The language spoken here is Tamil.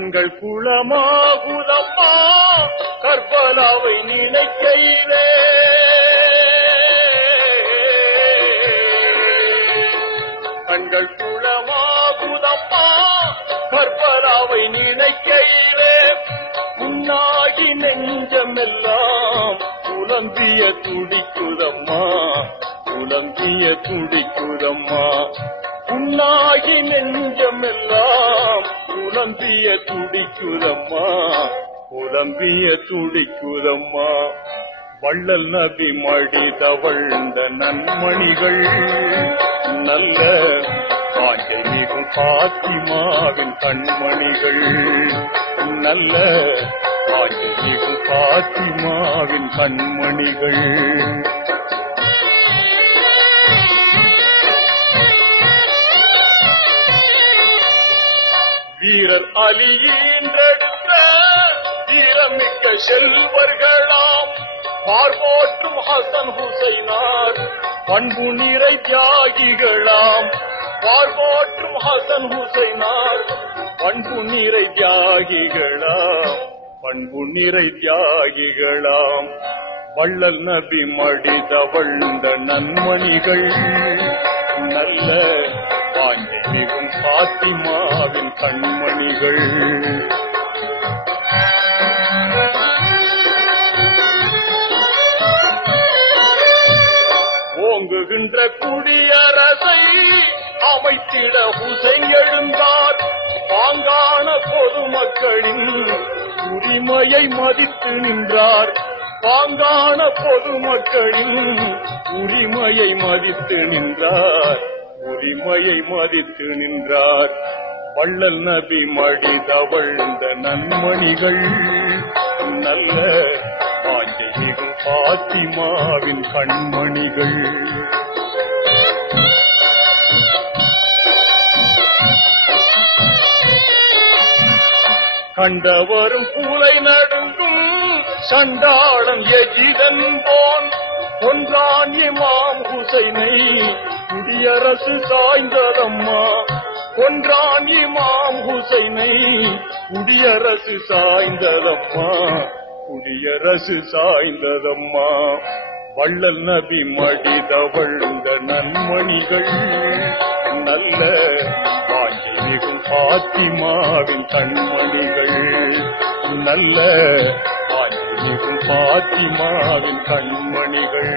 கண்கள் குளமாகுதம்மா கர்பலாவை நினைக்கையிலே கண்கள் குளமாகுதம்மா கர்பலாவை நினைக்கையிலே உன்னாகி நெஞ்சமெல்லாம் புலம்பிய துடிக்குதம்மா புலம்பிய துடிக்குதம்மா உன்னாகி நெஞ்சமெல்லாம் புலம்பிய துடிக்குதம்மா புலம்பிய துடிக்குதம்மா வள்ளல் நபி மடி தவழ்ந்த நன்மணிகள் நல்ல காஞ்சை மிகும் பாத்திமாவின் கண்மணிகள் நல்ல காஞ்சை மிகும் பாத்திமாவின் கண்மணிகள் வீரர் அலியீன்றெடுத்த வீரமிக்க செல்வர்களாம் பார்வோற்றும் ஹசன் ஹுசைனார் பண்பு நிறை தியாகிகளாம் பார்வோற்றும் ஹசன் ஹுசைனார் பண்பு நிறை தியாகிகளாம் பண்பு நிறை தியாகிகளாம் வள்ளல் நபி மடி தவழ்ந்த நன்மணிகள் நல்ல காஞ்சை மிகும் பாத்திமாவின் கண்மணிகள் ஓங்குகின்ற குடியரசை அமைத்திட ஹுசைன் எழுந்தார் பாங்கான பொதுமக்களின் உரிமையை மதித்து நின்றார் பாங்கான பொதுமக்களின் உரிமையை மதித்து நின்றார் உரிமையை மதித்து நின்றார் வள்ளல் நபி மடி தவழ்ந்த நன்மணிகள் நல்ல காஞ்சை மிகும் பாத்திமாவின் கண்மணிகள் கண்டவரும் கூலை நடுங்கும் சண்டாளன் எஜிதன் போன் கொன்றான் இமாம் ஹுசைனை குடியரசு சாய்ந்ததம்மா கொன்றான் இமாம் ஹுசைனை குடியரசு சாய்ந்ததம்மா குடியரசு சாய்ந்ததம்மா வள்ளல் நபி மடி தவழ்ந்த நன்மணிகள் நல்ல காஞ்சை மிகும் பாத்திமாவின் கண்மணிகள் நல்ல காஞ்சை மிகும் பாத்திமாவின் கண்மணிகள்